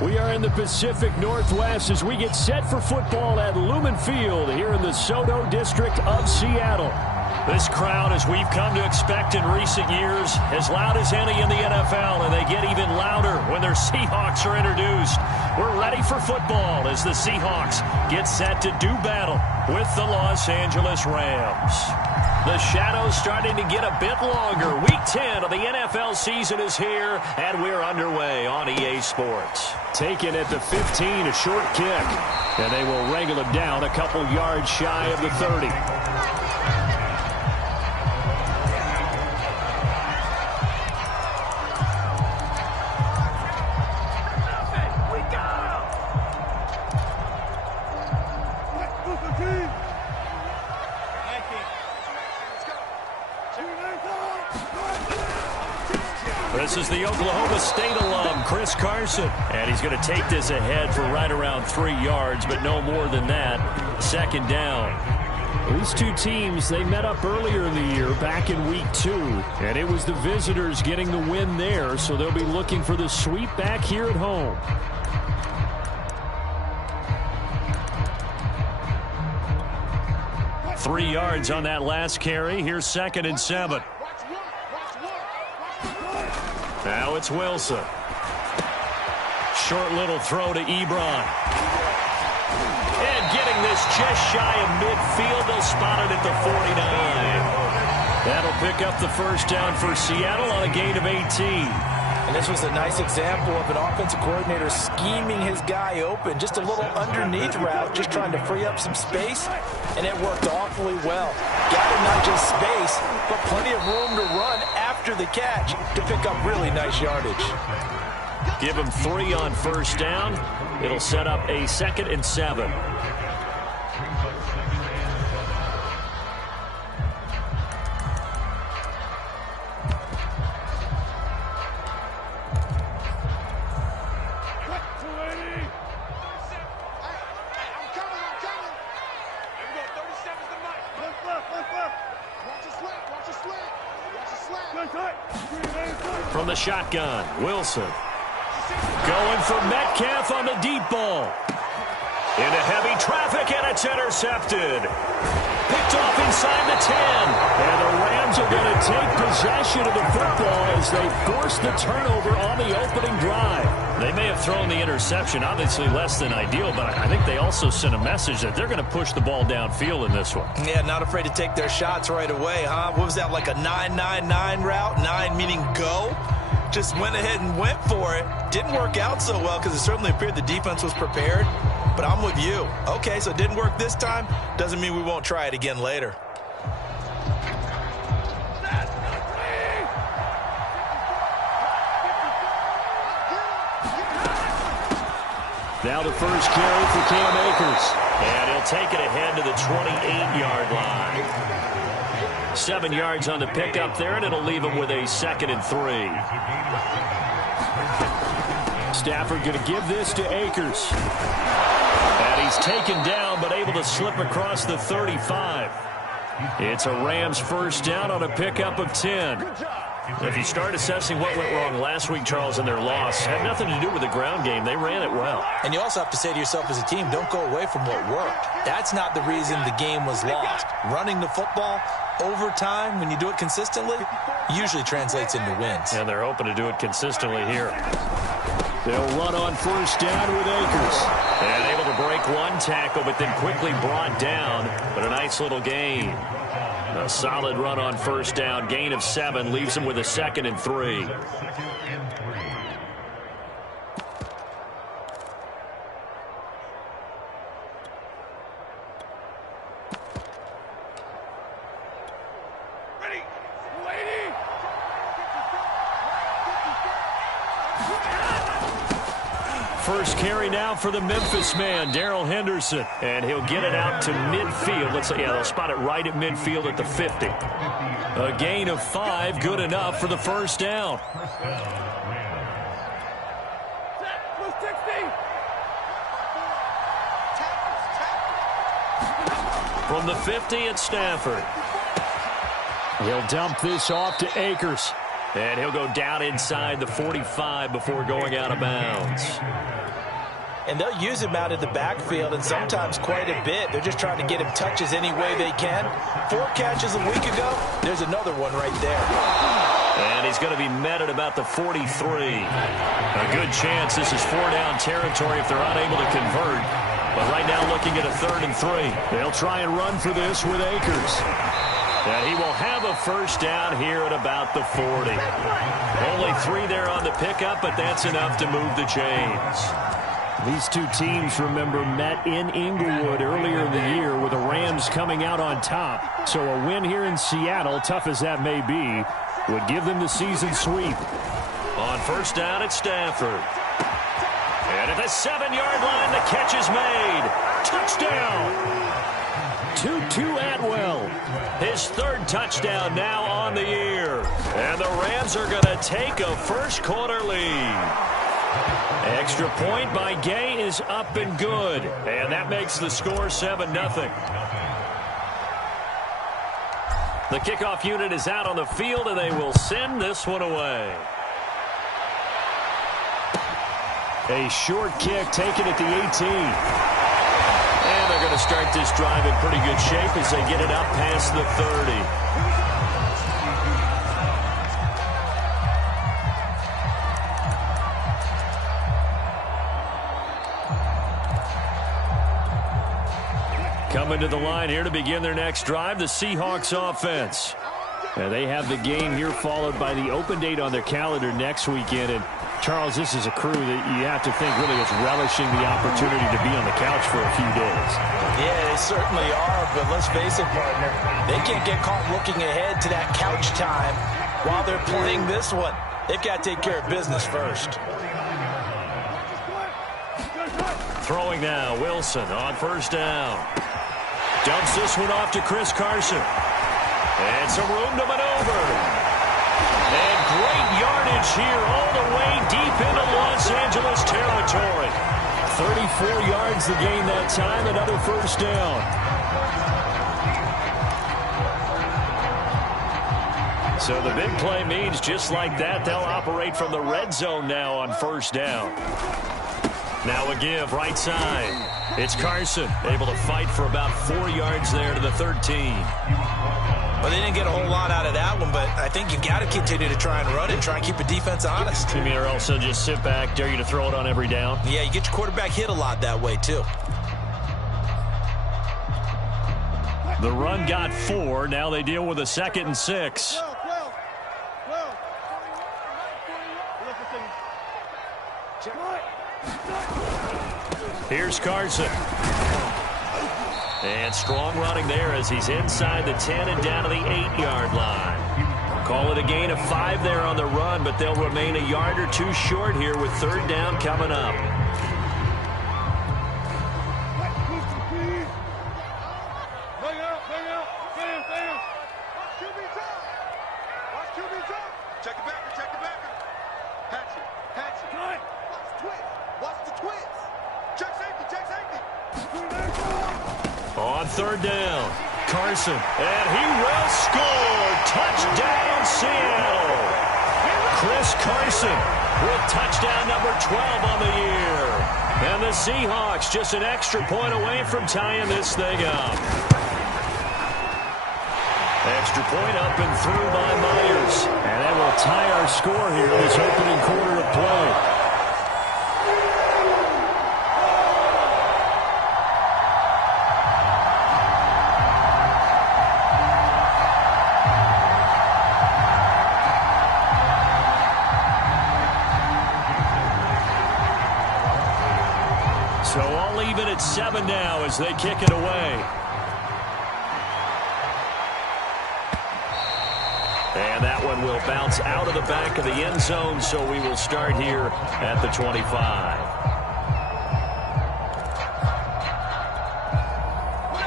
We are in the Pacific Northwest as we get set for football at Lumen Field here in the Soto District of Seattle. This crowd, as we've come to expect in recent years, as loud as any in the NFL, and they get even louder when their Seahawks are introduced. We're ready for football as the Seahawks get set to do battle with the Los Angeles Rams. The shadow's starting to get a bit longer. Week 10 of the NFL season is here, and we're underway on EA Sports. Taken at the 15, a short kick, and they will wrangle him down a couple yards shy of the 30. This is the Oklahoma State alum, Chris Carson. And he's going to take this ahead for right around 3 yards, but no more than that. Second down. These two teams, they met up earlier in the year, back in week 2. And it was the visitors getting the win there, so they'll be looking for the sweep back here at home. Three yards on that last carry. Here's 2nd and 7. Now it's Wilson. Short little throw to Ebron. And getting this just shy of midfield. They'll spot it at the 49. That'll pick up the first down for Seattle on a gain of 18. And this was a nice example of an offensive coordinator scheming his guy open. Just a little underneath route, just trying to free up some space. And it worked awfully well. Got him not just space, but plenty of room to run after the catch to pick up really nice yardage. Give him 3 on first down. It'll set up a 2nd and 7. From the shotgun, Wilson. Going for Metcalf on the deep ball. Into heavy traffic, and it's intercepted. Picked off inside the 10. And the Rams are going to take possession of the football as they force the turnover on the opening drive. They may have thrown the interception, obviously less than ideal, but I think they also sent a message that they're going to push the ball downfield in this one. Yeah, not afraid to take their shots right away, huh? What was that, like a 9-9-9 route? 9 meaning go? Just went ahead and went for it. Didn't work out so well because it certainly appeared the defense was prepared. But I'm with you. Okay, so it didn't work this time. Doesn't mean we won't try it again later. Now the first carry for Cam Akers. And he'll take it ahead to the 28-yard line. 7 yards on the pickup there, and it'll leave him with a 2nd and 3. Stafford going to give this to Akers. And he's taken down, but able to slip across the 35. It's a Rams first down on a pickup of 10. If you start assessing what went wrong last week, Charles, in their loss, had nothing to do with the ground game. They ran it well. And you also have to say to yourself as a team, don't go away from what worked. That's not the reason the game was lost. Running the football over time, when you do it consistently, usually translates into wins. And they're hoping to do it consistently here. They'll run on first down with Akers. And able to break one tackle, but then quickly brought down. But a nice little gain. A solid run on first down. Gain of 7 leaves him with a 2nd and 3. First carry now for the Memphis man, Darrell Henderson. And he'll get it out to midfield. Let's say, yeah, they'll spot it right at midfield at the 50. A gain of 5, good enough for the first down. From the 50, it's Stafford. He'll dump this off to Akers. And he'll go down inside the 45 before going out of bounds. And they'll use him out in the backfield, and sometimes quite a bit. They're just trying to get him touches any way they can. 4 catches a week ago. There's another one right there. And he's going to be met at about the 43. A good chance this is 4-down territory if they're unable to convert. But right now looking at a 3rd and 3. They'll try and run for this with Akers. And he will have a first down here at about the 40. Only 3 there on the pickup, but that's enough to move the chains. These two teams, remember, met in Inglewood earlier in the year with the Rams coming out on top. So a win here in Seattle, tough as that may be, would give them the season sweep. On first down, it's Stafford. And at the 7-yard line, the catch is made. Touchdown! Tutu Atwell. His 3rd touchdown now on the year. And the Rams are going to take a first-quarter lead. Extra point by Gay is up and good. And that makes the score 7-0. The kickoff unit is out on the field, and they will send this one away. A short kick taken at the 18. And they're going to start this drive in pretty good shape as they get it up past the 30. Coming to the line here to begin their next drive, the Seahawks offense. And they have the game here followed by the open date on their calendar next weekend. And Charles, this is a crew that you have to think really is relishing the opportunity to be on the couch for a few days. Yeah, they certainly are, but let's face it, partner. They can't get caught looking ahead to that couch time while they're playing this one. They've got to take care of business first. Throwing now, Wilson on first down. Dumps this one off to Chris Carson. And some room to maneuver. And great yardage here all the way deep into Los Angeles territory. 34 yards the gain that time, another first down. So the big play means just like that, they'll operate from the red zone now on first down. Now a give, right side. It's Carson, able to fight for about 4 yards there to the 13. Well, they didn't get a whole lot out of that one, but I think you've got to continue to try and run it, try and keep the defense honest. You mean or also just sit back, dare you to throw it on every down? Yeah, you get your quarterback hit a lot that way, too. The run got 4. Now they deal with a 2nd and 6. Here's Carson. And strong running there as he's inside the 10 and down to the 8-yard line. Call it a gain of 5 there on the run, but they'll remain a yard or 2 short here with 3rd down coming up. On 3rd down, Carson, and he will score. Touchdown, Seattle. Chris Carson with touchdown number 12 on the year. And the Seahawks just an extra point away from tying this thing up. Extra point up and through by Myers. And that will tie our score here in this opening quarter of play. So all even at 7 now as they kick it away. And that one will bounce out of the back of the end zone, so we will start here at the 25.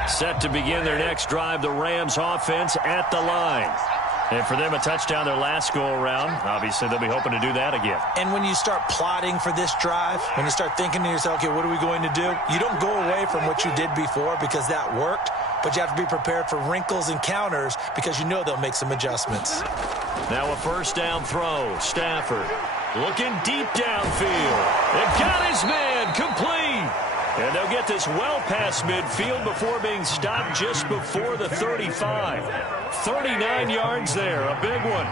Set to begin their next drive, the Rams offense at the line. And for them, a touchdown their last go-around. Obviously, they'll be hoping to do that again. And when you start plotting for this drive, when you start thinking to yourself, okay, what are we going to do? You don't go away from what you did before because that worked, but you have to be prepared for wrinkles and counters because you know they'll make some adjustments. Now a first down throw. Stafford looking deep downfield. And got his man complete. And they'll get this well past midfield before being stopped just before the 35. 39 yards there, a big one.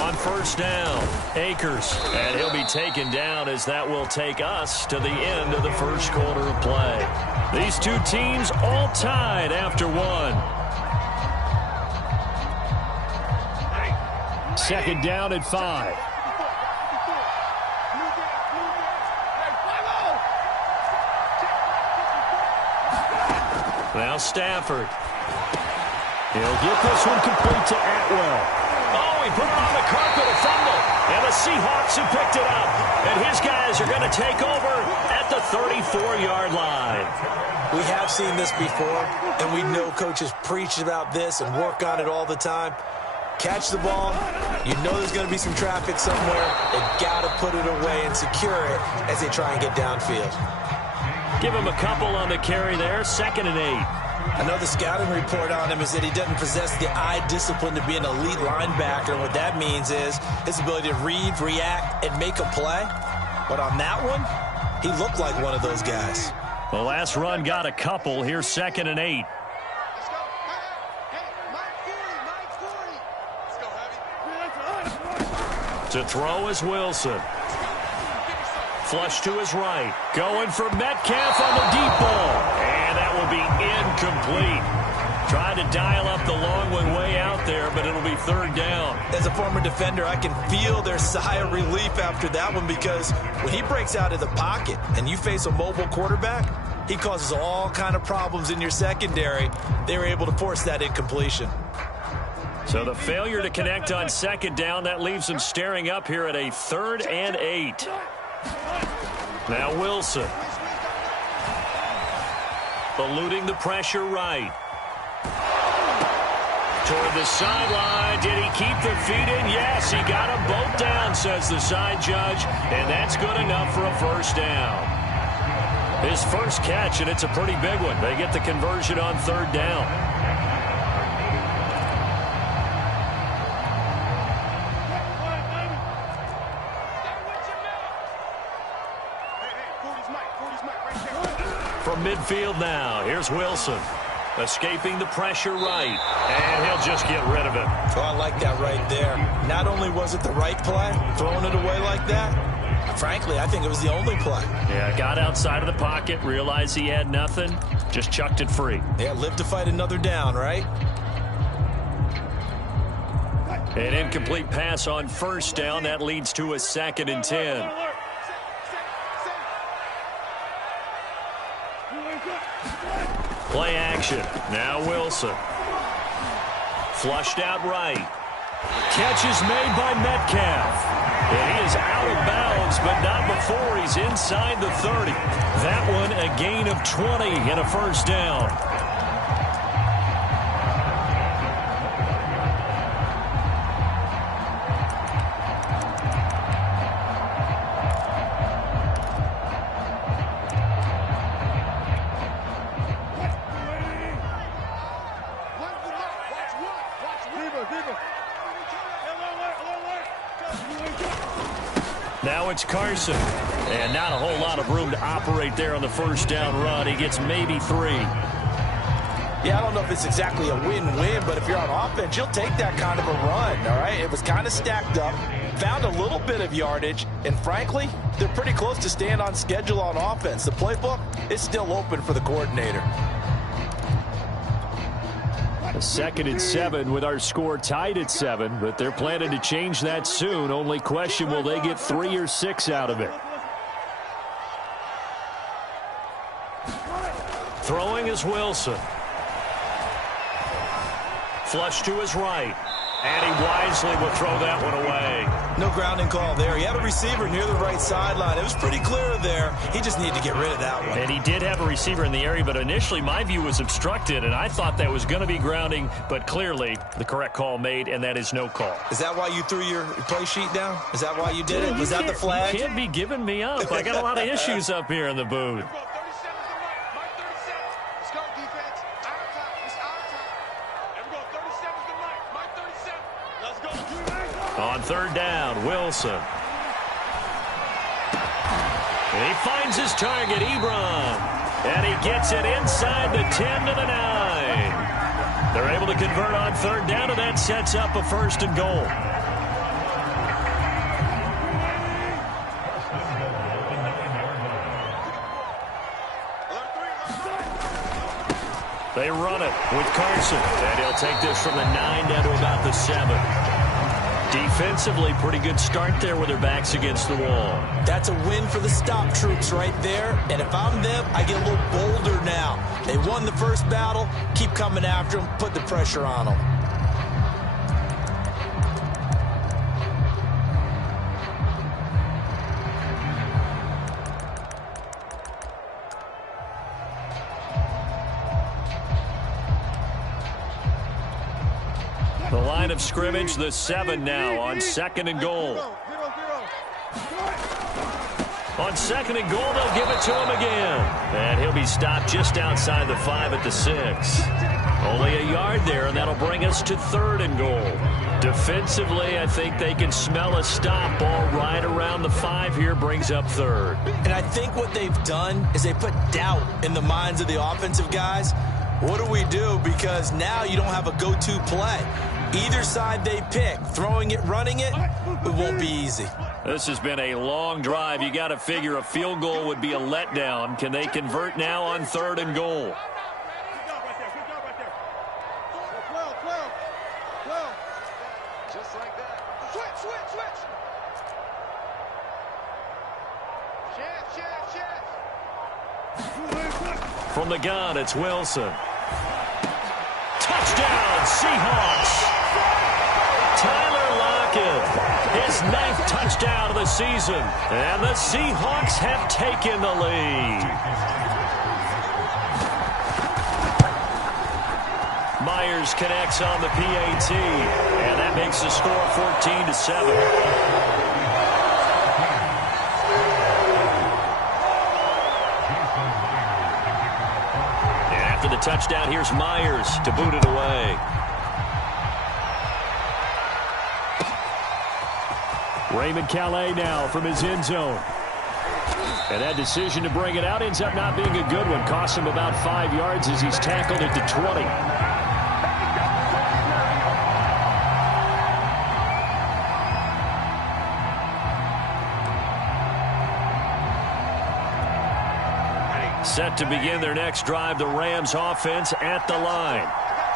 On first down, Akers. And he'll be taken down as that will take us to the end of the first quarter of play. These two teams all tied after one. Second down at 5. Now Stafford. He'll get this one complete to Atwell. Oh, he put it on the carpet, a fumble. And the Seahawks have picked it up. And his guys are going to take over at the 34-yard line. We have seen this before, and we know coaches preach about this and work on it all the time. Catch the ball. You know there's going to be some traffic somewhere. They've got to put it away and secure it as they try and get downfield. Give him a couple on the carry there. 2nd and 8. I know the scouting report on him is that he doesn't possess the eye discipline to be an elite linebacker. And what that means is his ability to read, react, and make a play. But on that one, he looked like one of those guys. The last run got a couple. Here's 2nd and 8. To throw is Wilson. Flush to his right. Going for Metcalf on the deep ball. And that will be incomplete. Trying to dial up the long one way out there, but it'll be 3rd down. As a former defender, I can feel their sigh of relief after that one, because when he breaks out of the pocket and you face a mobile quarterback, he causes all kind of problems in your secondary. They were able to force that incompletion. So the failure to connect on 2nd down, that leaves them staring up here at a 3rd and 8. Now Wilson. Eluding the pressure right. Toward the sideline. Did he keep the feet in? Yes, he got them both down, says the side judge. And that's good enough for a 1st down. His first catch, and it's a pretty big one. They get the conversion on 3rd down. From midfield now, here's Wilson. Escaping the pressure right. And he'll just get rid of it. Oh, I like that right there. Not only was it the right play, throwing it away like that, frankly, I think it was the only play. Yeah, got outside of the pocket, realized he had nothing, just chucked it free. Yeah, live to fight another down, right? An incomplete pass on 1st down. That leads to a 2nd and 10. Play action. Now Wilson. Flushed out right. Catch is made by Metcalf. And he is out of bounds, but not before he's inside the 30. That one a gain of 20 and a 1st down. Now it's Carson. And not a whole lot of room to operate there on the 1st down run. He gets maybe 3. Yeah, I don't know if it's exactly a win-win, but if you're on offense, you'll take that kind of a run, all right? It was kind of stacked up, found a little bit of yardage, and frankly, they're pretty close to staying on schedule on offense. The playbook is still open for the coordinator. A 2nd and 7 with our score tied at 7, but they're planning to change that soon. Only question, will they get 3 or 6 out of it? Throwing is Wilson. Flush to his right. And he wisely will throw that one away. No grounding call there. He had a receiver near the right sideline. It was pretty clear there. He just needed to get rid of that one. And he did have a receiver in the area, but initially my view was obstructed, and I thought that was going to be grounding, but clearly the correct call made, and that is no call. Is that why you threw your play sheet down? Is that why you did it? Was that the flag? You can't be giving me up. I got a lot of issues up here in the booth. On third down, Wilson. And he finds his target, Ebron. And he gets it inside the 10 to the 9. They're able to convert on third down, and that sets up a 1st and goal. They run it with Carson. And he'll take this from the 9 down to about the 7. Defensively, pretty good start there with their backs against the wall. That's a win for the stop troops right there. And if I'm them, I get a little bolder now. They won the first battle. Keep coming after them. Put the pressure on them. The line of scrimmage, the 7 now on 2nd and goal. On 2nd and goal, they'll give it to him again. And he'll be stopped just outside the 5 at the 6. Only a yard there, and that'll bring us to 3rd and goal. Defensively, I think they can smell a stop. Ball right around the 5 here, brings up 3rd. And I think what they've done is they put doubt in the minds of the offensive guys. What do we do? Because now you don't have a go-to play. Either side they pick, throwing it, running it, it won't be easy. This has been a long drive. You got to figure a field goal would be a letdown. Can they convert now on 3rd and goal? Just like that. Switch. Shift. From the gun, it's Wilson. Touchdown, Seahawks. Tyler Lockett, his 9th touchdown of the season. And the Seahawks have taken the lead. Myers connects on the PAT. And that makes the score 14-7. The touchdown, here's Myers to boot it away. Raymond Calais now from his end zone. And that decision to bring it out ends up not being a good one. Costs him about 5 yards as he's tackled at the 20. Set to begin their next drive, the Rams offense at the line.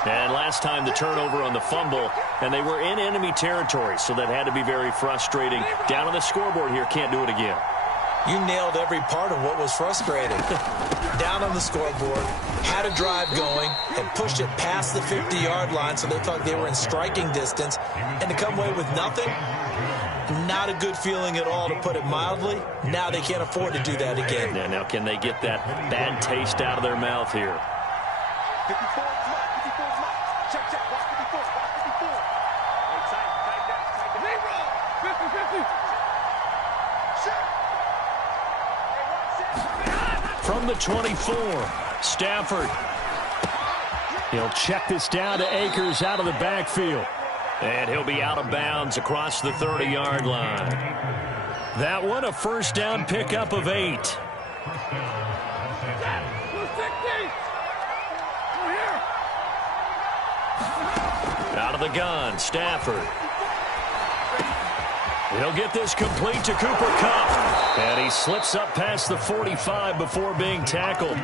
And last time the turnover on the fumble, and they were in enemy territory, so that had to be very frustrating. Down on the scoreboard here, can't do it again. You nailed every part of what was frustrating. Down on the scoreboard, had a drive going, and pushed it past the 50-yard line so they thought they were in striking distance, and to come away with nothing, not a good feeling at all, to put it mildly. Now they can't afford to do that again. Yeah, now can they get that bad taste out of their mouth here? 54 check, watch 54, tight down. From the 24, Stafford. He'll check this down to Akers out of the backfield. And he'll be out of bounds across the 30-yard line. That one, a 1st down pickup of 8. Out of the gun, Stafford. He'll get this complete to Cooper Kupp. And he slips up past the 45 before being tackled.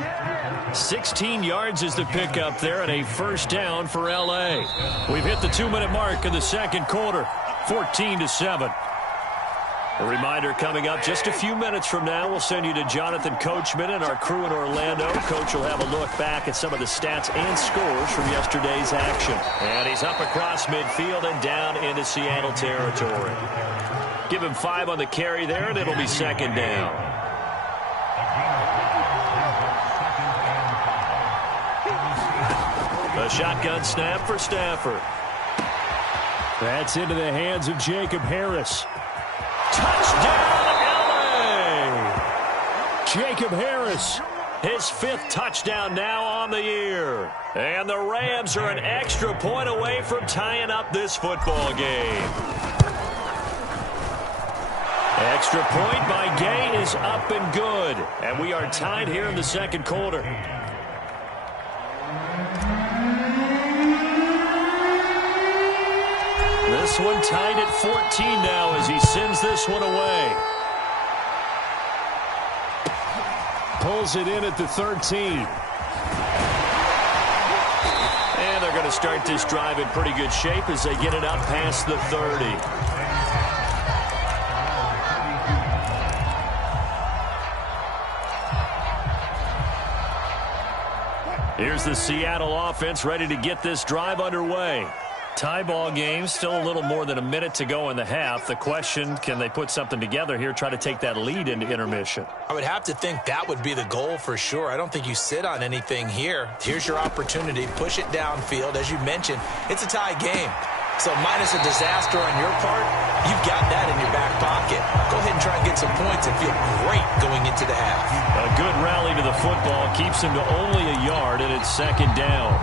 16 yards is the pickup there, and a 1st down for L.A. We've hit the 2-minute mark in the 2nd quarter, 14-7. A reminder coming up just a few minutes from now. We'll send you to Jonathan Coachman and our crew in Orlando. Coach will have a look back at some of the stats and scores from yesterday's action. And he's up across midfield and down into Seattle territory. Give him 5 on the carry there, and it'll be 2nd down. A shotgun snap for Stafford. That's into the hands of Jacob Harris. Touchdown, L.A. Jacob Harris. His 5th touchdown now on the year. And the Rams are an extra point away from tying up this football game. Extra point by Gay is up and good. And we are tied here in the second quarter. This one tied at 14 now as he sends this one away. Pulls it in at the 13. And they're going to start this drive in pretty good shape as they get it up past the 30. Here's the Seattle offense ready to get this drive underway. Tie ball game, still a little more than a minute to go in the half. The question, can they put something together here, try to take that lead into intermission? I would have to think that would be the goal for sure. I don't think you sit on anything here. Here's your opportunity. Push it downfield. As you mentioned, it's a tie game. So minus a disaster on your part, you've got that in your back pocket. Go ahead and try and get some points and feel great going into the half. A good rally to the football keeps him to only a yard, and it's second down.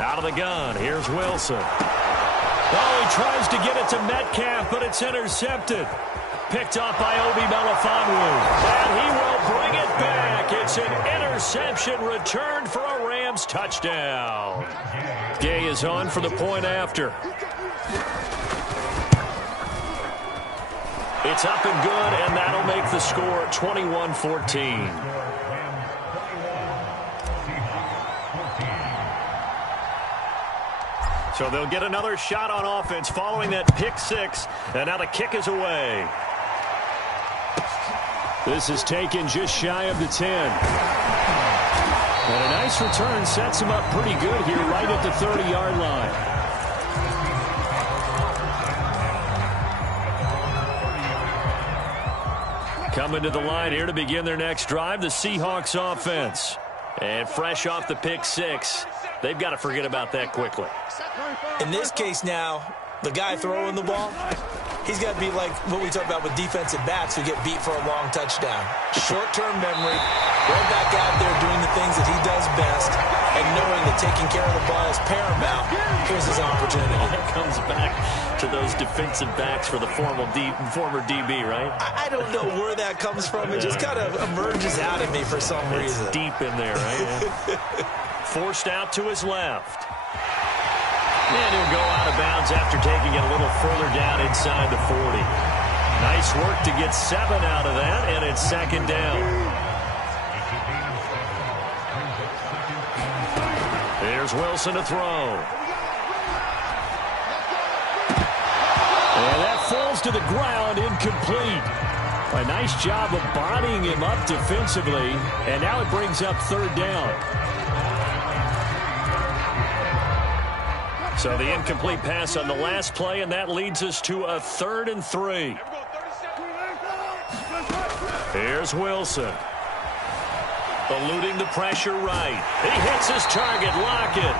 Out of the gun, here's Wilson. Oh, he tries to get it to Metcalf, but it's intercepted. Picked up by Obi Melifonwu. And he will bring it back. It's an interception returned for a Rams touchdown. Gay is on for the point after. It's up and good, and that'll make the score 21-14. So they'll get another shot on offense following that pick six. And now the kick is away. This is taken just shy of the 10. And a nice return sets him up pretty good here right at the 30-yard line. Coming to the line here to begin their next drive, the Seahawks offense. And fresh off the pick six, they've got to forget about that quickly. In this case now, the guy throwing the ball, he's got to be like what we talk about with defensive backs who get beat for a long touchdown. Short-term memory, right back out there doing the things that he does best, and knowing that taking care of the ball is paramount. Here's his opportunity. It comes back to those defensive backs for the former DB, right? I don't know where that comes from. It just kind of emerges out of me for some reason. It's deep in there, right? Forced out to his left. And he'll go out of bounds after taking it a little further down inside the 40. Nice work to get 7 out of that, and it's second down. Here's Wilson to throw. And that falls to the ground, incomplete. A nice job of bodying him up defensively, and now it brings up third down. So the incomplete pass on the last play, and that leads us to a 3rd and 3. Here's Wilson. Eluding the pressure right. He hits his target, Lockett.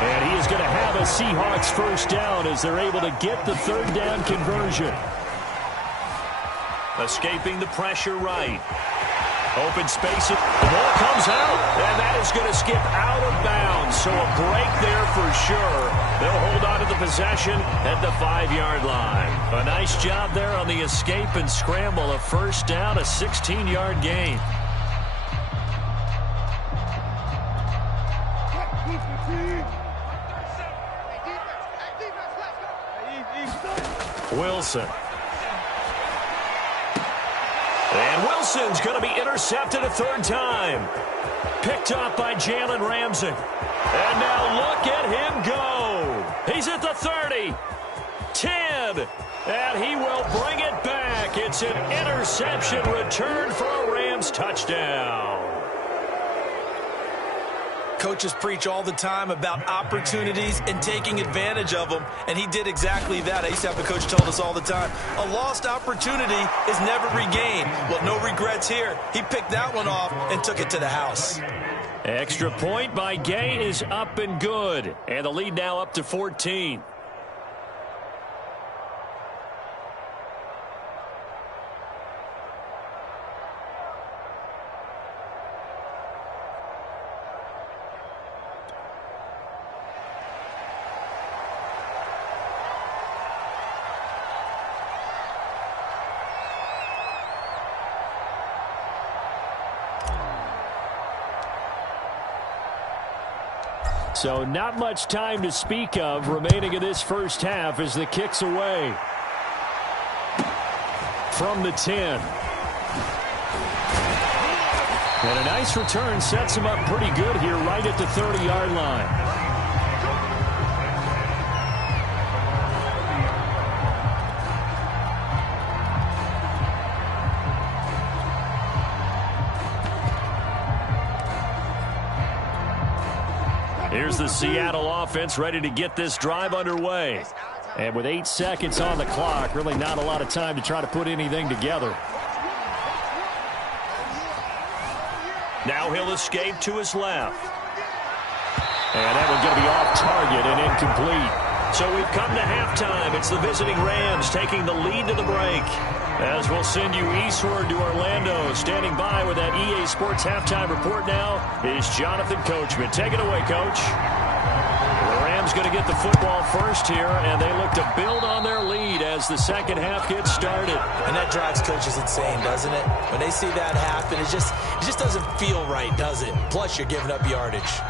And he is going to have a Seahawks first down as they're able to get the third down conversion. Escaping the pressure right. Open space. The ball comes out, and that is going to skip out of bounds. So a break there for sure. They'll hold on to the possession at the 5-yard line. A nice job there on the escape and scramble. A first down, a 16-yard gain. Wilson. And Wilson's going to be intercepted a third time. Picked up by Jalen Ramsey. And now look at him go. He's at the 30. 10. And he will bring it back. It's an interception return for a Rams touchdown. Coaches preach all the time about opportunities and taking advantage of them, and he did exactly that. I used to have a coach told us all the time, a lost opportunity is never regained. Well, no regrets here. He picked that one off and took it to the house. Extra point by Gay is up and good, and the lead now up to 14. So not much time to speak of remaining in this first half as the kick's away. From the 10. And a nice return sets him up pretty good here right at the 30-yard line. Here's the Seattle offense ready to get this drive underway. And with 8 seconds on the clock, really not a lot of time to try to put anything together. Now he'll escape to his left. And that one's going to be off target and incomplete. So we've come to halftime. It's the visiting Rams taking the lead to the break. As we'll send you eastward to Orlando. Standing by with that EA Sports halftime report now is Jonathan Coachman. Take it away, Coach. The Rams going to get the football first here, and they look to build on their lead as the second half gets started. And that drives coaches insane, doesn't it? When they see that happen, it just doesn't feel right, does it? Plus, you're giving up yardage.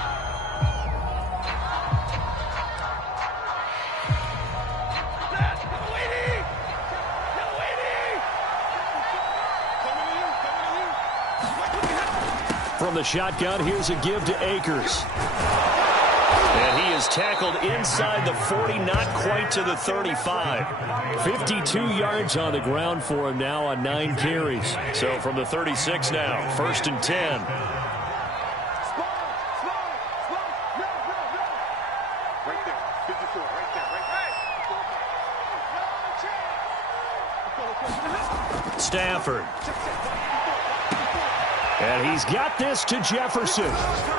From the shotgun, here's a give to Akers. And he is tackled inside the 40, not quite to the 35. 52 yards on the ground for him now on 9 carries. So from the 36 now, 1st and 10. Right there, 54, right there, right there. Stafford. And he's got this to Jefferson.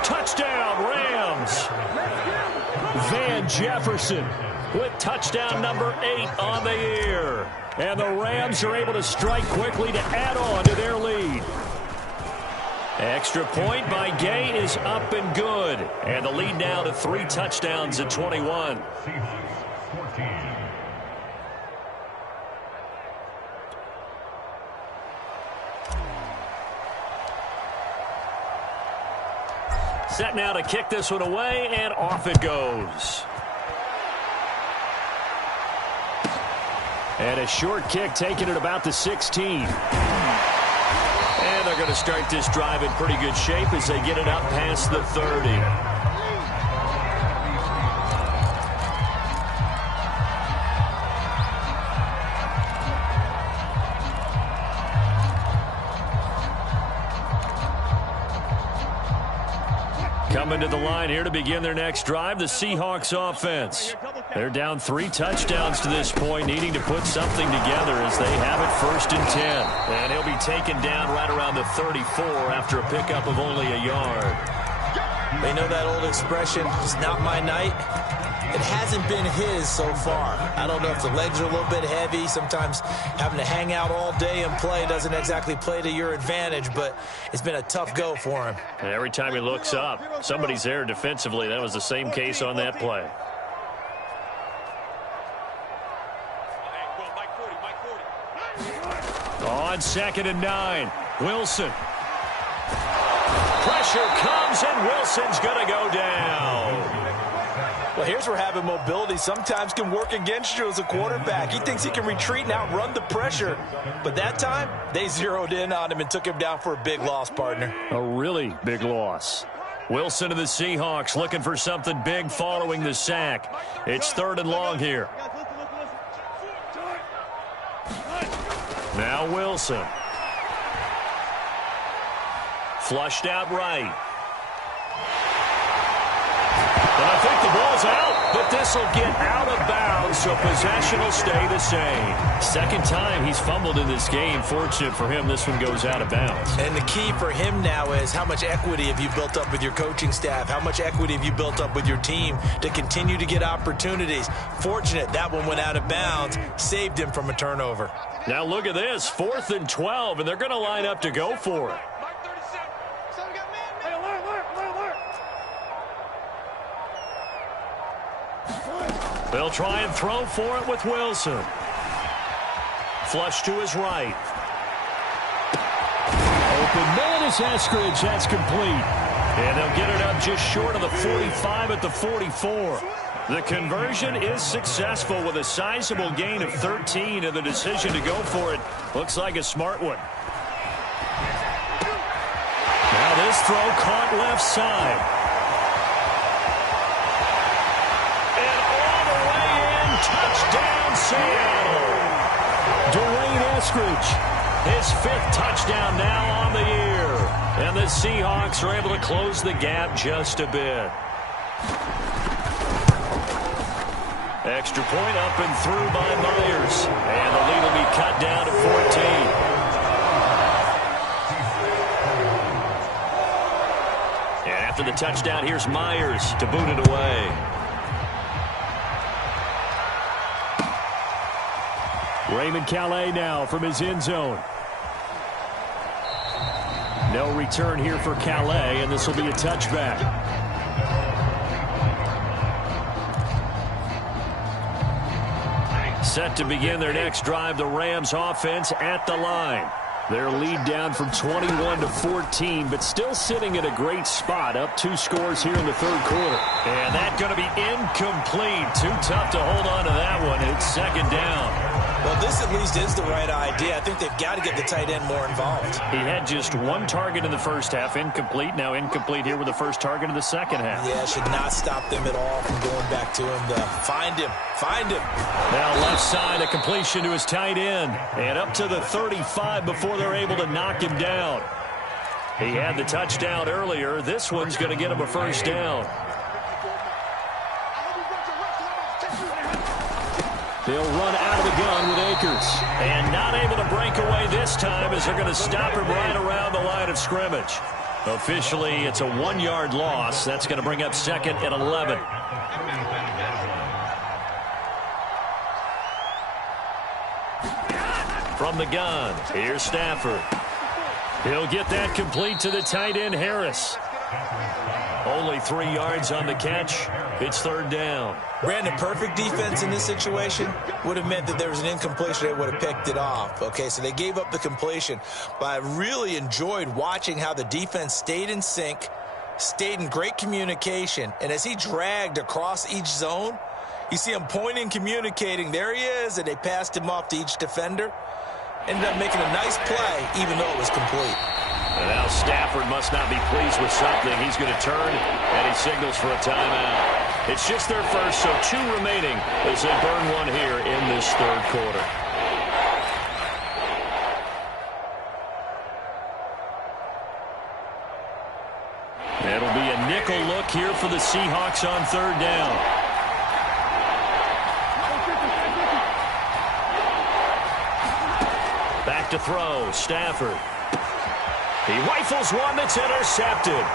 Touchdown, Rams. Van Jefferson with touchdown number 8 on the year. And the Rams are able to strike quickly to add on to their lead. Extra point by Gay is up and good. And the lead now to 3 touchdowns at 21. Set now to kick this one away, and off it goes. And a short kick taken at about the 16. And they're going to start this drive in pretty good shape as they get it up past the 30. Coming to the line here to begin their next drive, the Seahawks offense. They're down 3 touchdowns to this point, needing to put something together as they have it 1st and 10. And he'll be taken down right around the 34 after a pickup of only a yard. They know that old expression, it's not my night. It hasn't been his so far. I don't know if the legs are a little bit heavy. Sometimes having to hang out all day and play doesn't exactly play to your advantage, but it's been a tough go for him. And every time he looks up, somebody's there defensively. That was the same case on that play. On 2nd and 9, Wilson. Pressure comes, and Wilson's going to go down. Well, here's where having mobility sometimes can work against you as a quarterback. He thinks he can retreat and outrun the pressure. But that time, they zeroed in on him and took him down for a big loss, partner. A really big loss. Wilson to the Seahawks looking for something big following the sack. It's 3rd and long here. Now Wilson. Flushed out right. And I think the ball's out, but this will get out of bounds, so possession will stay the same. Second time he's fumbled in this game. Fortunate for him, this one goes out of bounds. And the key for him now is how much equity have you built up with your coaching staff? How much equity have you built up with your team to continue to get opportunities? Fortunate that one went out of bounds, saved him from a turnover. Now look at this, 4th and 12, and they're going to line up to go for it. They'll try and throw for it with Wilson. Flush to his right. Open man is Eskridge. That's complete. And they'll get it up just short of the 45 at the 44. The conversion is successful with a sizable gain of 13, and the decision to go for it looks like a smart one. Now this throw caught left side. And all the way in, touchdown Seattle. Dwayne Eskridge, his 5th touchdown now on the year. And the Seahawks are able to close the gap just a bit. Extra point up and through by Myers. And the lead will be cut down to 14. After the touchdown, here's Myers to boot it away. Raymond Calais now from his end zone. No return here for Calais, and this will be a touchback. Set to begin their next drive, the Rams offense at the line. Their lead down from 21 to 14, but still sitting at a great spot, up 2 scores here in the 3rd quarter. And that's going to be incomplete. Too tough to hold on to that one. It's 2nd down. Well, this at least is the right idea. I think they've got to get the tight end more involved. He had just 1 target in the first half, incomplete. Now incomplete here with the first target of the second half. Yeah, should not stop them at all from going back to him. Find him. Find him. Now left side, a completion to his tight end. And up to the 35 before they're able to knock him down. He had the touchdown earlier. This one's going to get him a first down. They'll run out of the gun with Akers. And not able to break away this time as they're going to stop him right around the line of scrimmage. Officially, it's a 1-yard loss. That's going to bring up 2nd and 11. From the gun, here's Stafford. He'll get that complete to the tight end, Harris. Only 3 yards on the catch. It's 3rd down. Brandon, perfect defense in this situation would have meant that there was an incompletion. They would have picked it off. Okay, so they gave up the completion. But I really enjoyed watching how the defense stayed in sync, stayed in great communication. And as he dragged across each zone, you see him pointing, communicating. There he is, and they passed him off to each defender. Ended up making a nice play, even though it was complete. And now Stafford must not be pleased with something. He's going to turn, and he signals for a timeout. It's just their first, so 2 remaining as they burn one here in this 3rd quarter. It'll be a nickel look here for the Seahawks on 3rd down. Back to throw, Stafford. He rifles one that's intercepted.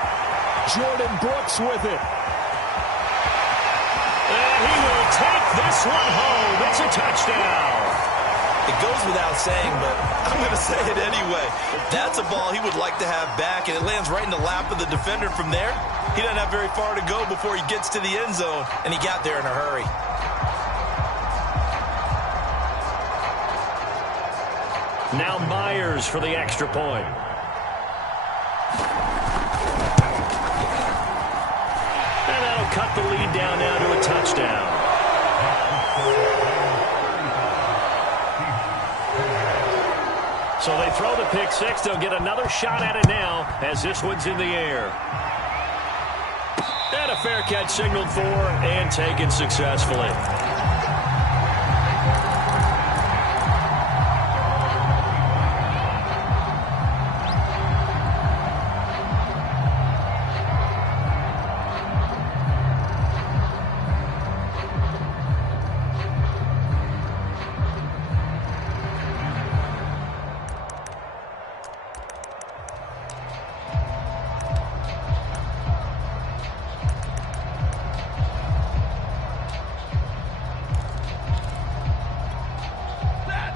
Jordan Brooks with it. And he will take this one home. It's a touchdown. It goes without saying, but I'm going to say it anyway. That's a ball he would like to have back, and it lands right in the lap of the defender from there. He doesn't have very far to go before he gets to the end zone, and he got there in a hurry. Now Myers for the extra point. And that'll cut the lead down now to a touchdown. So they throw the pick six. They'll get another shot at it now as this one's in the air. And a fair catch signaled for and taken successfully.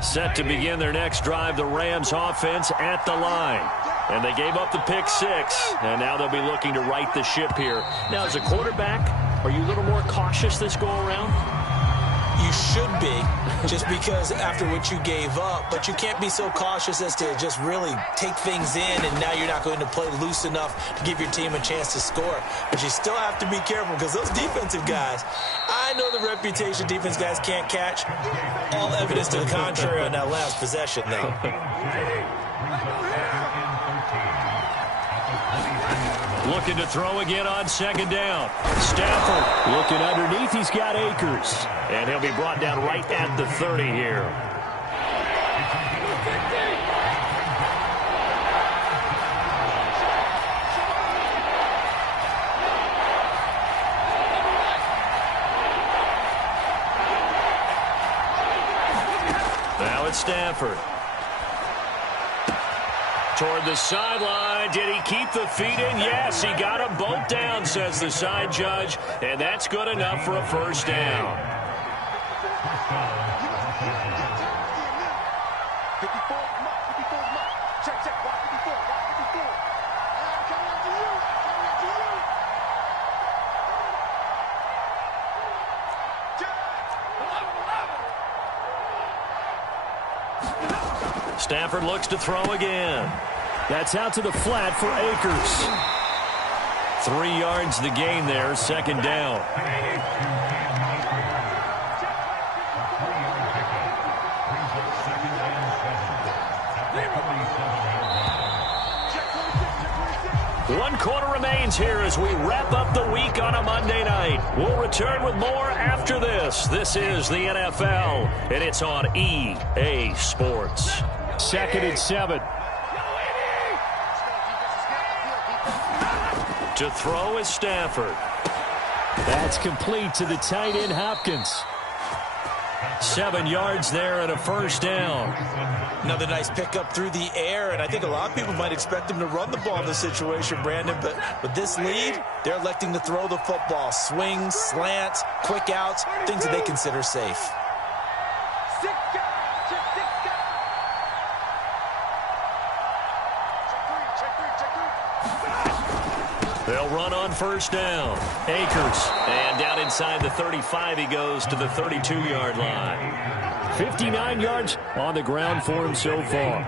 Set to begin their next drive, the Rams offense at the line. And they gave up the pick six, and now they'll be looking to right the ship here. Now, as a quarterback, are you a little more cautious this go-around? You should be, just because after what you gave up. But you can't be so cautious as to just really take things in, and now you're not going to play loose enough to give your team a chance to score. But you still have to be careful, because those defensive guys, I know the reputation defense guys can't catch. All evidence to the contrary on that last possession, though. Looking to throw again on second down. Stafford looking underneath. He's got Akers. And he'll be brought down right at the 30 here. Now it's Stafford. Toward the sideline. Did he keep the feet in? Yes, he got them both down, says the side judge. And that's good enough for a first down. 54, check, watch 54, watch 54. Coming after you, Stafford looks to throw again. That's out to the flat for Akers. 3 yards the gain there, second down. One quarter remains here as we wrap up the week on a Monday night. We'll return with more after this. This is the NFL, and it's on EA Sports. 2nd and 7. To throw is Stafford. That's complete to the tight end Hopkins. 7 yards there and a first down. Another nice pickup through the air, and I think a lot of people might expect him to run the ball in this situation, Brandon, but with this lead, they're electing to throw the football. Swings, slants, quick outs, things that they consider safe. They'll run on first down. Akers. And down inside the 35, he goes to the 32-yard line. 59 yards on the ground for him so far.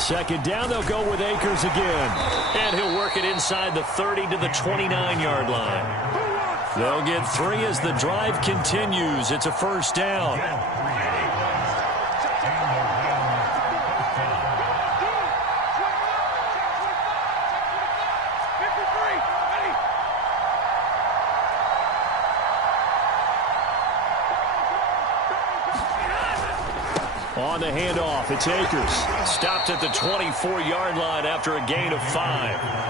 Second down, they'll go with Akers again. And he'll work it inside the 30 to the 29-yard line. They'll get 3 as the drive continues. It's a first down. On the handoff, it's Akers. Stopped at the 24-yard line after a gain of 5.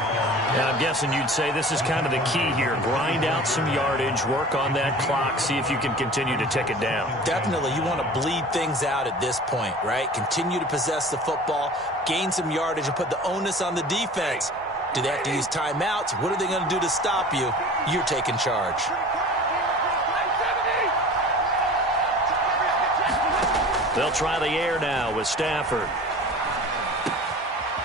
Now, I'm guessing you'd say this is kind of the key here. Grind out some yardage, work on that clock, see if you can continue to tick it down. Definitely. You want to bleed things out at this point, right? Continue to possess the football, gain some yardage, and put the onus on the defense. Do they have to use timeouts? What are they going to do to stop you? You're taking charge. They'll try the air now with Stafford.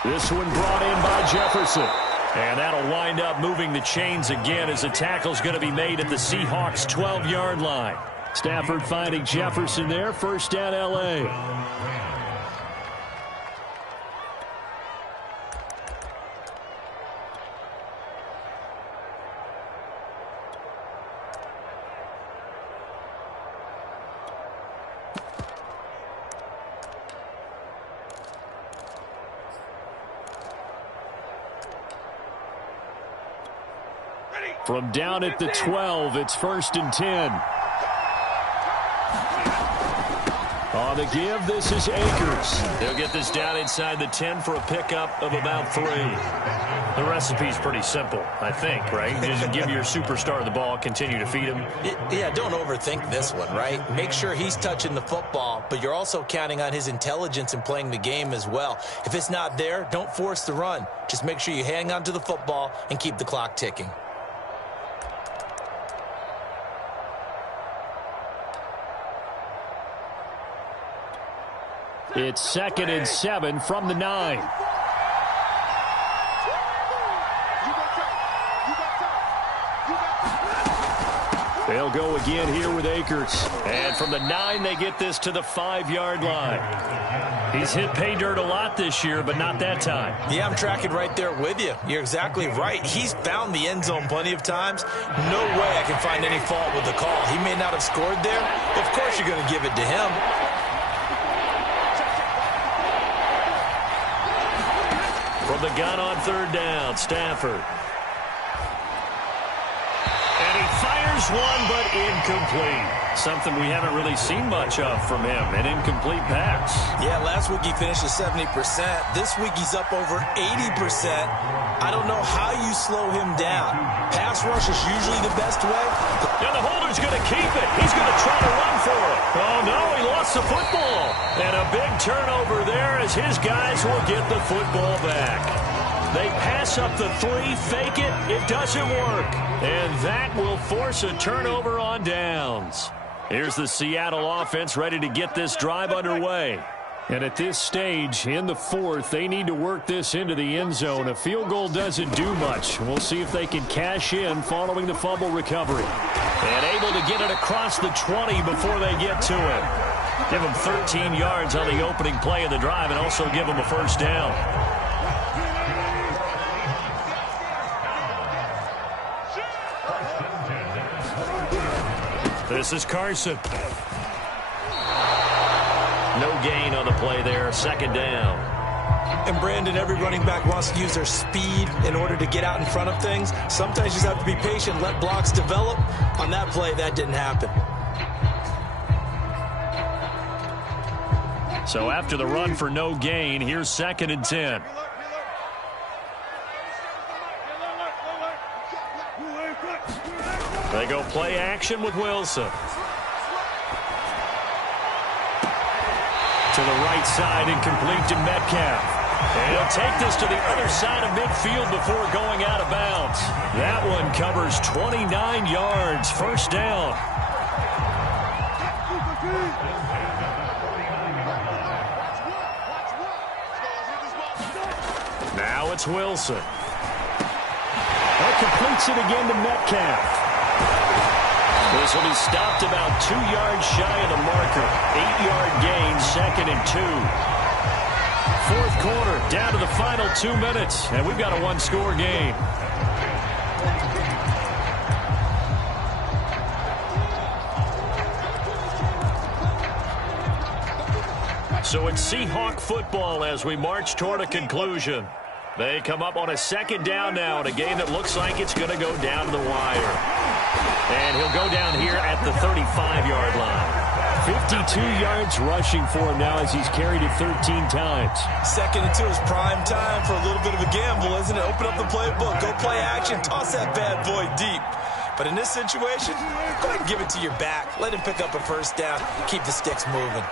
This one brought in by Jefferson. And that'll wind up moving the chains again as the tackle's going to be made at the Seahawks' 12-yard line. Stafford finding Jefferson there. First down, L.A. From down at the 12, it's 1st and 10. On the give, this is Akers. They'll get this down inside the 10 for a pickup of about 3. The recipe's pretty simple, I think, right? Just give your superstar the ball, continue to feed him. Yeah, don't overthink this one, right? Make sure he's touching the football, but you're also counting on his intelligence in playing the game as well. If it's not there, don't force the run. Just make sure you hang on to the football and keep the clock ticking. It's 2nd and 7 from the 9. They'll go again here with Akers. And from the 9, they get this to the 5-yard line. He's hit pay dirt a lot this year, but not that time. Yeah, I'm tracking right there with you. You're exactly right. He's found the end zone plenty of times. No way I can find any fault with the call. He may not have scored there. Of course you're going to give it to him. From the gun on 3rd down, Stafford. And he fires one, but incomplete. Something we haven't really seen much of from him, an incomplete pass. Yeah, last week he finished at 70%. This week he's up over 80%. I don't know how you slow him down. Pass rush is usually the best way. And the holder's going to keep it. He's going to try to run for it. Oh, no, he lost the football. And a big turnover there as his guys will get the football back. They pass up the 3, fake it, it doesn't work. And that will force a turnover on downs. Here's the Seattle offense ready to get this drive underway. And at this stage, in the 4th, they need to work this into the end zone. A field goal doesn't do much. We'll see if they can cash in following the fumble recovery. And able to get it across the 20 before they get to it. Give them 13 yards on the opening play of the drive and also give them a first down. This is Carson. No gain on the play there. 2nd down. And Brandon, every running back wants to use their speed in order to get out in front of things. Sometimes you just have to be patient, let blocks develop. On that play, that didn't happen. So after the run for no gain, here's 2nd and 10. They go play action with Wilson. To the right side, incomplete to Metcalf. And he'll take this to the other side of midfield before going out of bounds. That one covers 29 yards. First down. Now it's Wilson. That completes it again to Metcalf. This will be stopped about 2 yards shy of the marker. 8-yard gain, 2nd and 2. 4th quarter, down to the final 2 minutes, and we've got a 1-score game. So it's Seahawk football as we march toward a conclusion. They come up on a 2nd down now in a game that looks like it's going to go down to the wire. And he'll go down here at the 35-yard line. 52 yards rushing for him now as he's carried it 13 times. 2nd and 2 is prime time for a little bit of a gamble, isn't it? Open up the playbook, go play action, toss that bad boy deep. But in this situation, go ahead and give it to your back. Let him pick up a first down. Keep the sticks moving.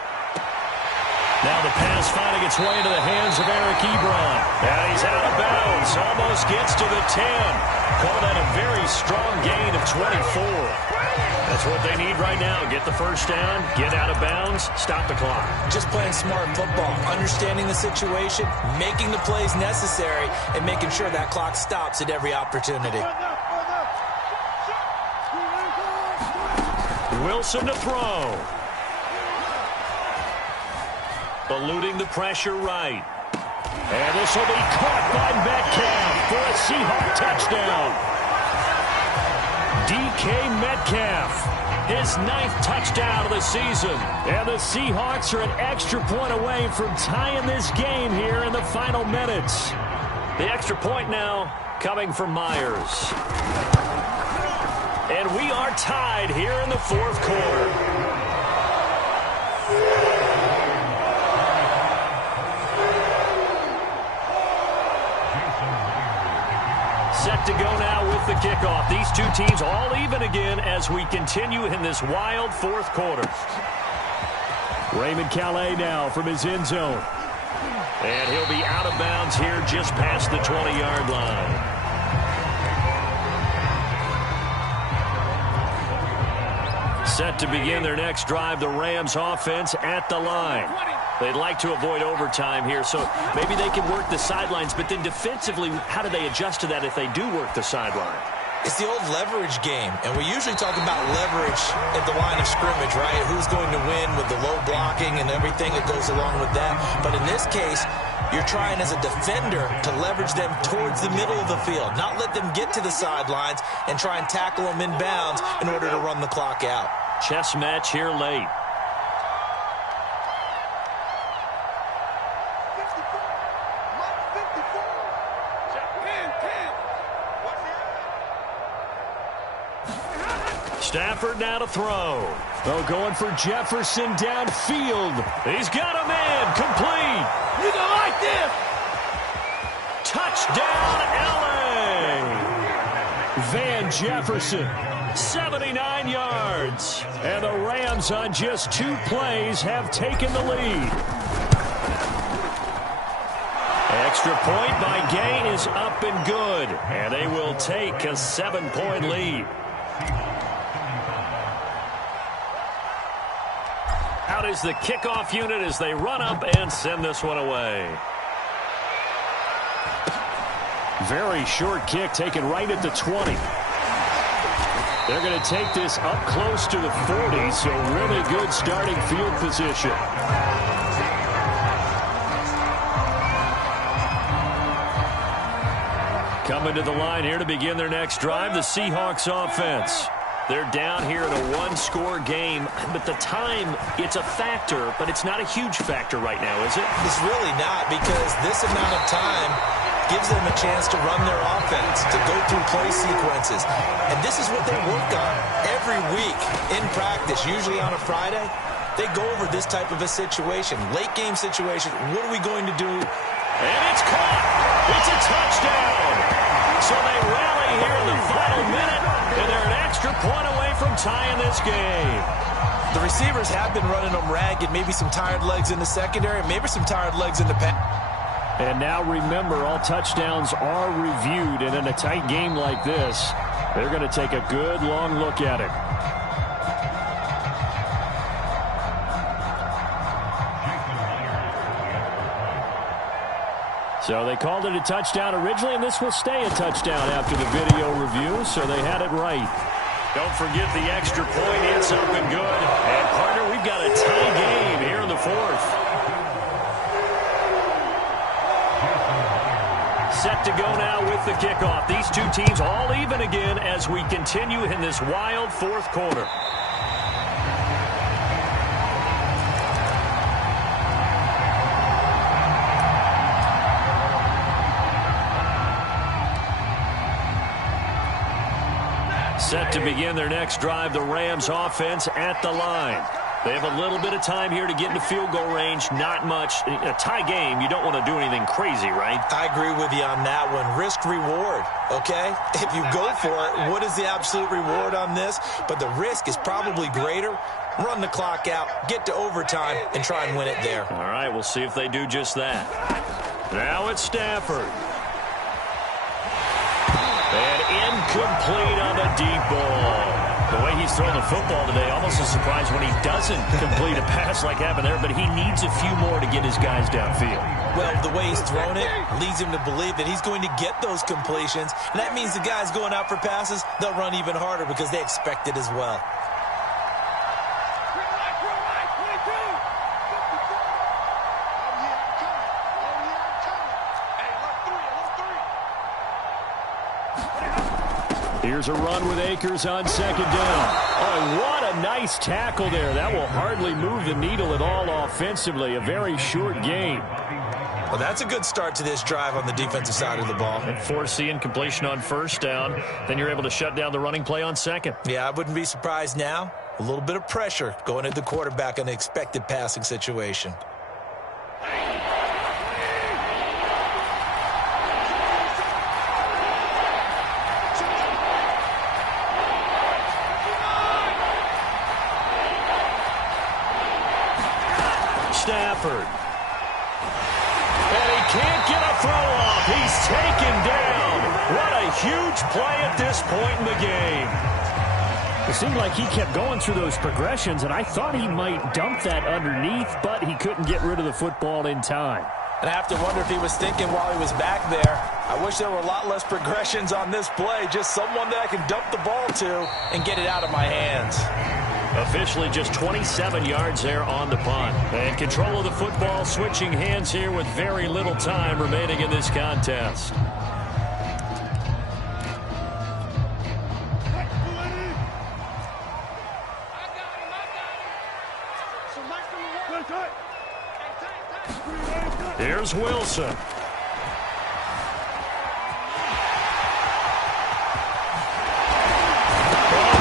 Now the pass finding its way into the hands of Eric Ebron. And he's out of bounds. Almost gets to the 10. Call that a very strong gain of 24. That's what they need right now. Get the first down, get out of bounds, stop the clock. Just playing smart football, understanding the situation, making the plays necessary, and making sure that clock stops at every opportunity. Wilson to throw. Eluding the pressure right. And this will be caught by Metcalf for a Seahawk touchdown. DK Metcalf, his 9th touchdown of the season. And the Seahawks are an extra point away from tying this game here in the final minutes. The extra point now coming from Myers. And we are tied here in the 4th quarter. Set to go now with the kickoff. These two teams all even again as we continue in this wild 4th quarter. Raymond Calais now from his end zone. And he'll be out of bounds here just past the 20-yard line. Set to begin their next drive, the Rams offense at the line. They'd like to avoid overtime here, so maybe they can work the sidelines, but then defensively, how do they adjust to that if they do work the sideline? It's the old leverage game, and we usually talk about leverage at the line of scrimmage, right? Who's going to win with the low blocking and everything that goes along with that. But in this case, you're trying as a defender to leverage them towards the middle of the field, not let them get to the sidelines and try and tackle them in bounds in order to run the clock out. Chess match here late. Stafford now to throw. Oh, going for Jefferson downfield. He's got a man complete. You gonna like this? Touchdown, LA. Van Jefferson. 79 yards. And the Rams on just 2 plays have taken the lead. Extra point by Gay is up and good. And they will take a 7-point lead. Out is the kickoff unit as they run up and send this one away. Very short kick taken right at the 20. They're going to take this up close to the 40, so really good starting field position. Coming to the line here to begin their next drive, the Seahawks offense. They're down here in a 1-score game, but the time, it's a factor, but it's not a huge factor right now, is it? It's really not, because this amount of time gives them a chance to run their offense, to go through play sequences. And this is what they work on every week in practice, usually on a Friday. They go over this type of a situation, late game situation. What are we going to do? And it's caught. It's a touchdown. So they rally here in the final minute, and they're an extra point away from tying this game. The receivers have been running them ragged. Maybe some tired legs in the secondary, maybe some tired legs in the pass. And now remember, all touchdowns are reviewed, and in a tight game like this, they're going to take a good long look at it. So they called it a touchdown originally, and this will stay a touchdown after the video review, so they had it right. Don't forget the extra point. It's up and good. And, partner, we've got a tie game here in the 4th. Set to go now with the kickoff. These two teams all even again as we continue in this wild 4th quarter. Set to begin their next drive, the Rams offense at the line. They have a little bit of time here to get into field goal range. Not much. A tie game, you don't want to do anything crazy, right? I agree with you on that one. Risk reward, okay? If you go for it, what is the absolute reward on this? But the risk is probably greater. Run the clock out, get to overtime, and try and win it there. All right, we'll see if they do just that. Now it's Stafford. And incomplete on the deep ball. The way he's throwing the football today, almost a surprise when he doesn't complete a pass like happened there, but he needs a few more to get his guys downfield. Well, the way he's thrown it leads him to believe that he's going to get those completions, and that means the guys going out for passes, they'll run even harder because they expect it as well. Here's a run with Akers on 2nd down. Oh, what a nice tackle there. That will hardly move the needle at all offensively. A very short game. Well, that's a good start to this drive on the defensive side of the ball. And force the incompletion on 1st down. Then you're able to shut down the running play on 2nd. Yeah, I wouldn't be surprised now. A little bit of pressure going at the quarterback on an expected passing situation. Stafford. And he can't get a throw off. He's taken down. What a huge play at this point in the game. It seemed like he kept going through those progressions, and I thought he might dump that underneath, but he couldn't get rid of the football in time. And I have to wonder if he was thinking while he was back there, I wish there were a lot less progressions on this play, just someone that I can dump the ball to and get it out of my hands. Officially just 27 yards there on the punt. And control of the football switching hands here with very little time remaining in this contest. Here's Wilson. Oh,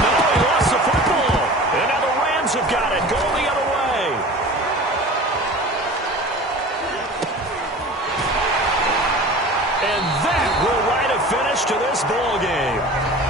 no, he lost the football. And now the Rams have got it, going the other way. And that will write a finish to this ball game.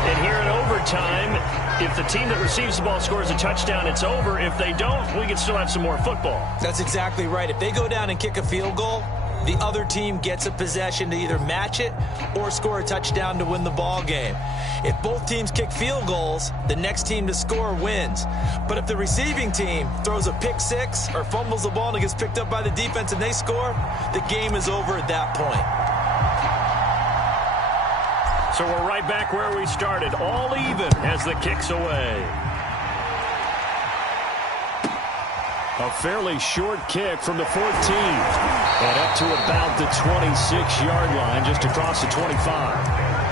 And here in overtime, if the team that receives the ball scores a touchdown, it's over. If they don't, we can still have some more football. That's exactly right. If they go down and kick a field goal, the other team gets a possession to either match it or score a touchdown to win the ball game. If both teams kick field goals, the next team to score wins. But if the receiving team throws a pick six or fumbles the ball and it gets picked up by the defense and they score, the game is over at that point. So we're right back where we started, all even as the kick's away. A fairly short kick from the 14. And up to about the 26-yard line, just across the 25.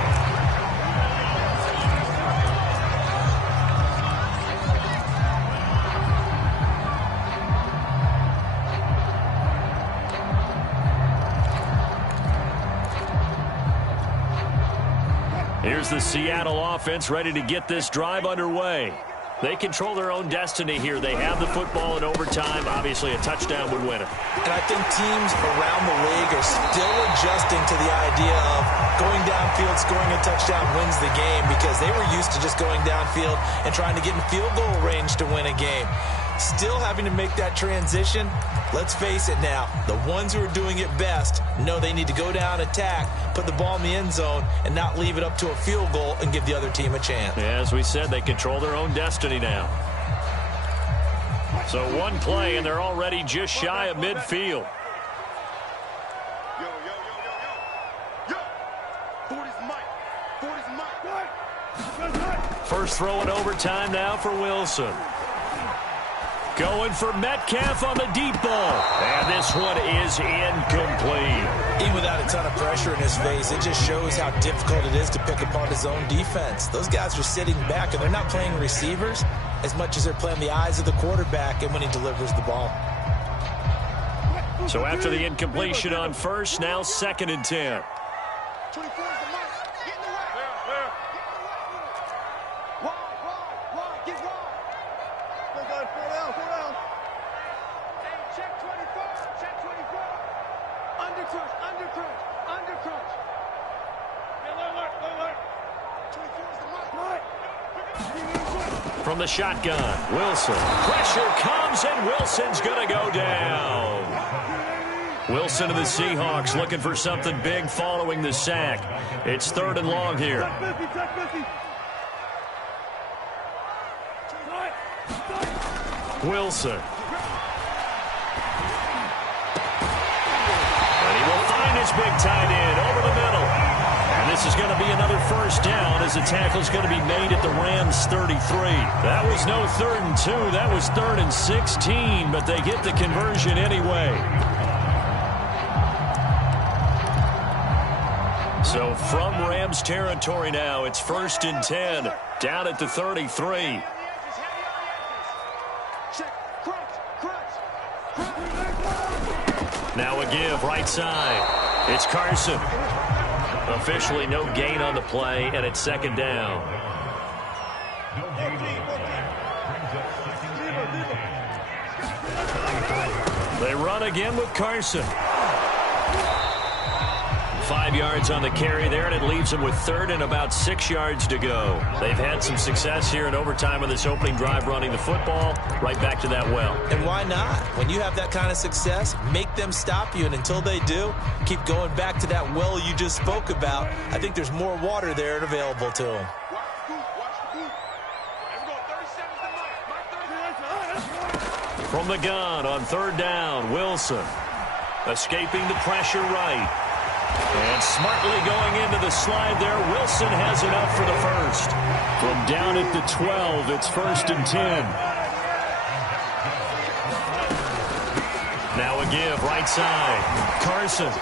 Here's the Seattle offense ready to get this drive underway. They control their own destiny here. They have the football in overtime. Obviously, a touchdown would win it. And I think teams around the league are still adjusting to the idea of going downfield, scoring a touchdown wins the game, because they were used to just going downfield and trying to get in field goal range to win a game. Still having to make that transition. Let's face it now, the ones who are doing it best know they need to go down, attack, put the ball in the end zone, and not leave it up to a field goal and give the other team a chance. Yeah, as we said, they control their own destiny now. So one play, and they're already just shy of midfield. First throw in overtime now for Wilson. Going for Metcalf on the deep ball. And this one is incomplete. Even without a ton of pressure in his face, it just shows how difficult it is to pick apart his own defense. Those guys are sitting back, and they're not playing receivers as much as they're playing the eyes of the quarterback and when he delivers the ball. So after the incompletion on first, now 2nd and 10. From the shotgun, Wilson. Pressure comes, and Wilson's going to go down. Wilson of the Seahawks looking for something big following the sack. It's 3rd and long here. Wilson. And he will find his big tight end over the middle. And this is going to be another first down as the tackle's going to be made at the Rams 33. That was no 3rd and 2. That was 3rd and 16, but they get the conversion anyway. So from Rams territory now, it's 1st and 10, down at the 33. Now a give, right side. It's Carson. Officially no gain on the play, and it's 2nd down. They run again with Carson. 5 yards on the carry there, and it leaves them with 3rd and about 6 yards to go. They've had some success here in overtime on this opening drive running the football. Right back to that well. And why not? When you have that kind of success, make them stop you, and until they do, keep going back to that well you just spoke about. I think there's more water there and available to them. From the gun on third down, Wilson. Escaping the pressure right. And smartly going into the slide there. Wilson has enough for the first. From down at the 12, it's 1st and 10. Now a give, right side. Carson.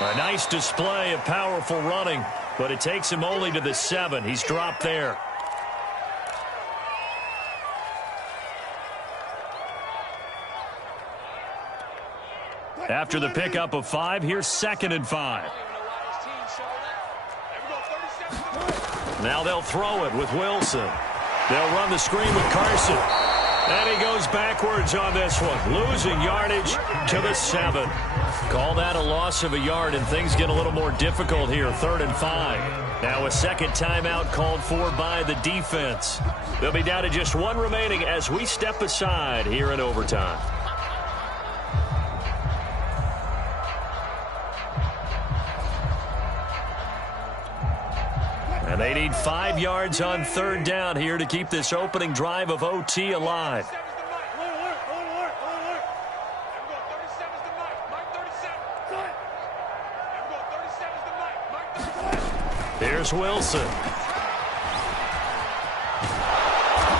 A nice display of powerful running, but it takes him only to the 7. He's dropped there. After the pickup of 5, here's 2nd and 5. Now they'll throw it with Wilson. They'll run the screen with Carson. And he goes backwards on this one, losing yardage to the 7. Call that a loss of a yard, and things get a little more difficult here, 3rd and 5. Now a second timeout called for by the defense. They'll be down to just 1 remaining as we step aside here in overtime. And they need 5 yards on 3rd down here to keep this opening drive of OT alive. Here's Wilson.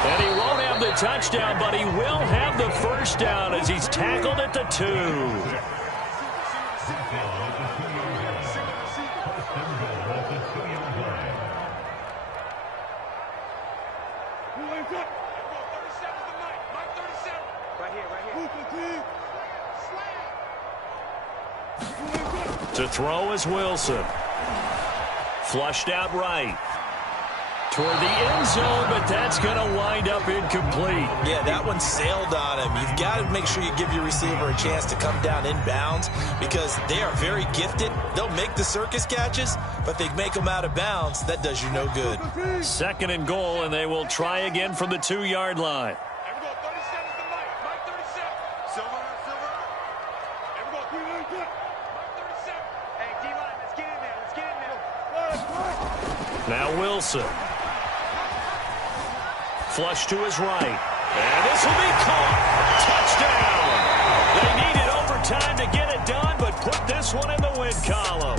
And he won't have the touchdown, but he will have the first down as he's tackled at the 2. To throw is Wilson. Flushed out right. Toward the end zone, but that's going to wind up incomplete. Yeah, that one sailed on him. You've got to make sure you give your receiver a chance to come down inbounds because they are very gifted. They'll make the circus catches, but they make them out of bounds. That does you no good. 2nd and goal, and they will try again from the 2-yard line. Now Wilson. Flush to his right. And this will be caught. Touchdown. They needed overtime to get it done, but put this one in the win column.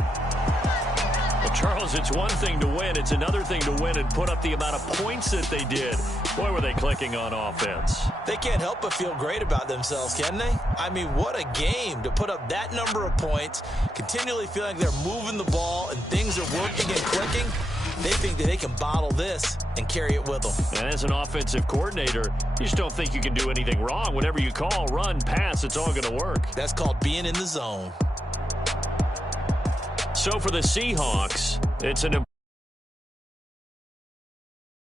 Well, Charles, it's one thing to win. It's another thing to win and put up the amount of points that they did. Boy, were they clicking on offense. They can't help but feel great about themselves, can they? I mean, what a game to put up that number of points, continually feeling like they're moving the ball and things are working and clicking. They think that they can bottle this and carry it with them. And as an offensive coordinator, you just don't think you can do anything wrong. Whatever you call, run, pass, it's all going to work. That's called being in the zone. So for the Seahawks, it's an